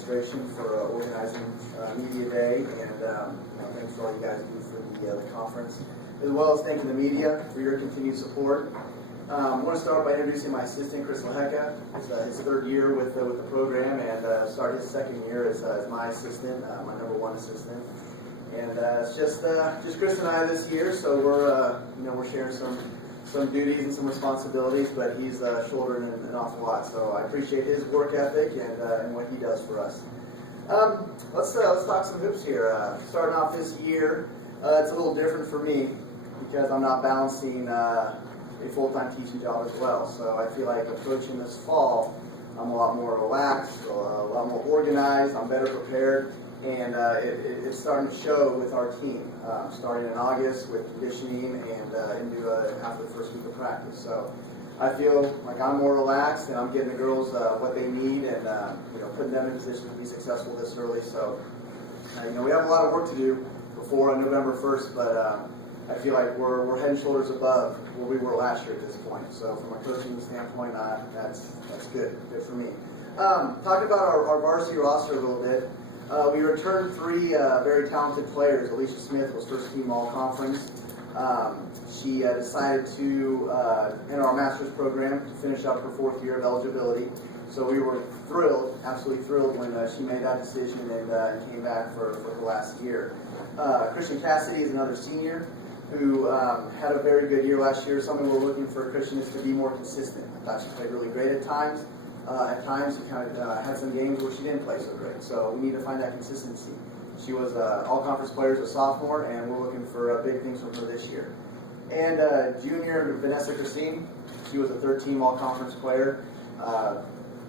administration for organizing Media Day, and thanks for all you guys do for the conference, as well as thanking the media for your continued support. I want to start by introducing my assistant, Chris Laheka. It's his third year with the program, and started his second year as my assistant, my number one assistant. And it's just Chris and I this year, so we're sharing some duties and some responsibilities, but he's shouldering an awful lot. So I appreciate his work ethic and what he does for us. Let's talk some hoops here. Starting off this year, it's a little different for me because I'm not balancing a full-time teaching job as well. So I feel like approaching this fall, I'm a lot more relaxed, a lot more organized, I'm better prepared, and it's starting to show with our team, starting in August with conditioning and after the first week of practice. So I feel like I'm more relaxed and I'm getting the girls what they need and putting them in position to be successful this early. So we have a lot of work to do before November 1st, but I feel like we're head and shoulders above where we were last year at this point. So from a coaching standpoint, that's good for me. Talking about our varsity roster a little bit, we returned three very talented players. Alicia Smith was first team all-conference. She decided to enter our master's program to finish up her fourth year of eligibility. So we were thrilled, absolutely thrilled when she made that decision and came back for her last year. Christian Cassidy is another senior who had a very good year last year. Something we're looking for Christian is to be more consistent. I thought she played really great at times. At times, she kind of had some games where she didn't play so great. So we need to find that consistency. She was all-conference player as a sophomore, and we're looking for big things from her this year. And junior Vanessa Christine, she was a third-team all-conference player.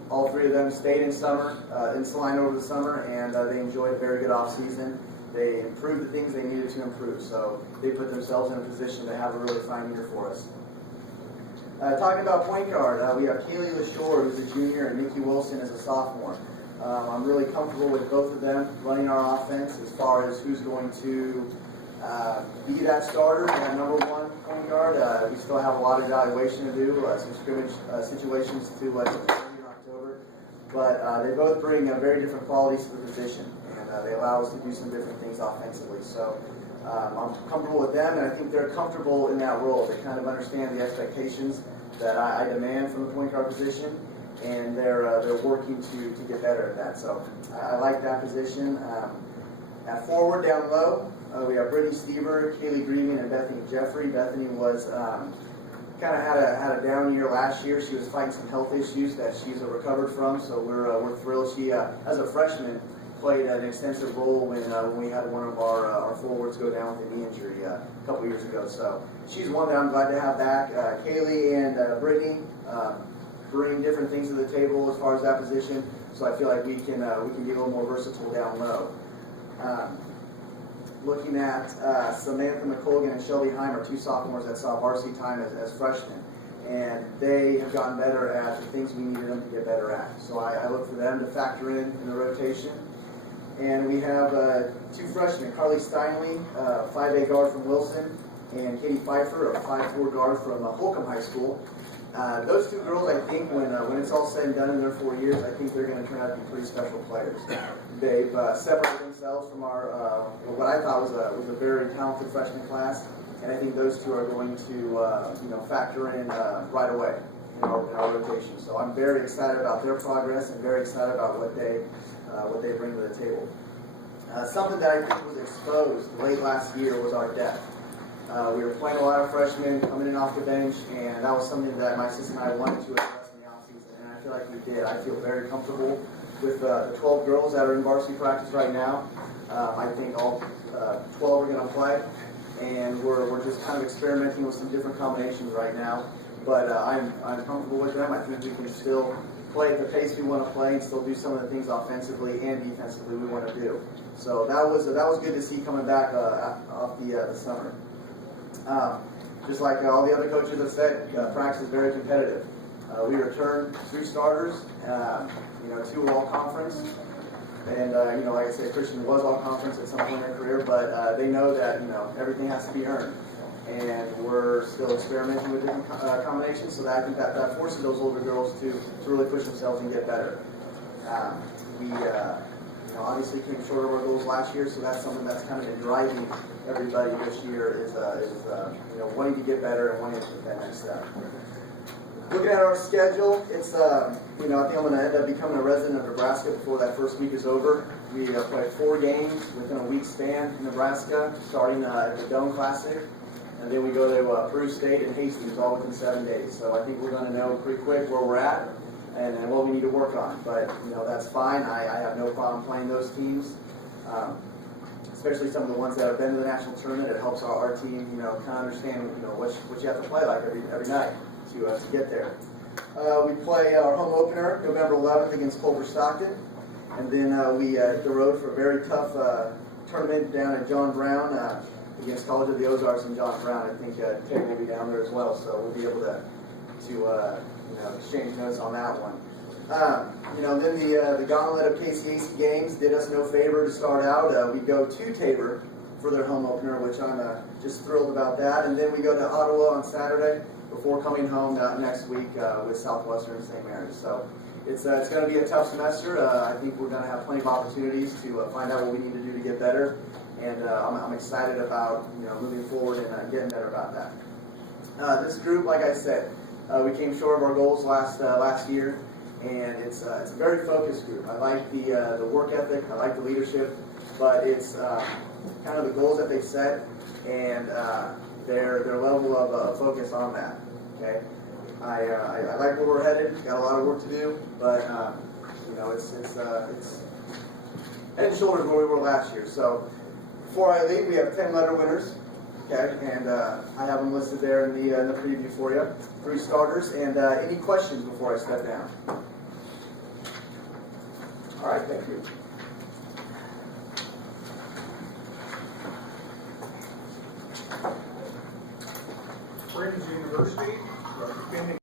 All three of them stayed in Saline over the summer, and they enjoyed a very good off-season. They improved the things they needed to improve, so they put themselves in a position to have a really fine year for us. Talking about point guard, we have Kaylee LaShore, who's a junior, and Nikki Wilson is a sophomore. I'm really comfortable with both of them running our offense as far as who's going to be that starter, that number one point guard. We still have a lot of evaluation to do, some scrimmage situations to in October, but they both bring very different qualities to the position, and they allow us to do some different things offensively. So I'm comfortable with them, and I think they're comfortable in that role. They kind of understand the expectations that I demand from the point guard position, and they're working to get better at that. So I like that position. At forward, down low, we have Brittany Stever, Kaylee Green, and Bethany Jeffrey. Bethany was kind of had a down year last year. She was fighting some health issues that she's recovered from, so we're thrilled. She, as a freshman, played an extensive role when we had one of our forwards go down with a knee injury a couple years ago. So she's one that I'm glad to have back. Kaylee and Brittany bring different things to the table as far as that position. So I feel like we can be a little more versatile down low. Looking at Samantha McColgan and Shelby Heim are two sophomores that saw varsity time as freshmen. And they have gotten better at the things we needed them to get better at. So I look for them to factor in the rotation. And we have two freshmen, Carly Steinley, 5'8" guard from Wilson, and Katie Pfeiffer, a 5'4" guard from Holcomb High School. Those two girls, I think, when it's all said and done in their 4 years, I think they're going to turn out to be pretty special players. They've separated themselves from our what I thought was a very talented freshman class, and I think those two are going to factor in right away in our rotation. So I'm very excited about their progress and very excited about what they bring to the table. Something that I think was exposed late last year was our depth. We were playing a lot of freshmen coming in off the bench, and that was something that my assistant and I wanted to address in the offseason, and I feel like we did. I feel very comfortable with the 12 girls that are in varsity practice right now. I think all 12 are going to play, and we're just kind of experimenting with some different combinations right now. But I'm comfortable with them. I think we can still play at the pace we want to play and still do some of the things offensively and defensively we want to do. So that was good to see coming back off the summer. Just like all the other coaches have said, practice is very competitive. We returned 3 starters, 2 all-conference, and like I said, Christian was all-conference at some point in her career, but they know that everything has to be earned. And we're still experimenting with different combinations, so that I think that forces those older girls to really push themselves and get better. We obviously came short of our goals last year, so that's something that's kind of been driving everybody this year is wanting to get better and wanting to take that next step. Looking at our schedule, it's I think I'm going to end up becoming a resident of Nebraska before that first week is over. We play 4 games within a week span in Nebraska, starting at the Dome Classic, and then we go to Peru State and Hastings all within 7 days. So I think we're going to know pretty quick where we're at and what we need to work on. But that's fine. I have no problem playing those teams, especially some of the ones that have been to the national tournament. It helps our team kind of understand what you have to play like every night to get there. We play our home opener November 11th against Culver Stockton, and then we hit the road for a very tough tournament down at John Brown against College of the Ozarks and John Brown. I think Ted will be down there as well, so we'll be able to exchange notes on that one. Then the gauntlet of KCAC games did us no favor to start out. We go to Tabor for their home opener, which I'm just thrilled about that, and then we go to Ottawa on Saturday before coming home next week with Southwestern and St. Mary's. So it's going to be a tough semester. I think we're going to have plenty of opportunities to find out what we need to do to get better, and I'm excited about moving forward and getting better about that. This group, like I said, we came short of our goals last year, and it's a very focused group. I like the work ethic, I like the leadership, but it's kind of the goals that they set and their level of focus on that. Okay, I like where we're headed. Got a lot of work to do, but it's head and shoulders where we were last year. So before I leave, we have 10 letter winners. Okay, and I have them listed there in the preview for you. 3 starters, and any questions before I step down? All right, thank you. Friends University, recommending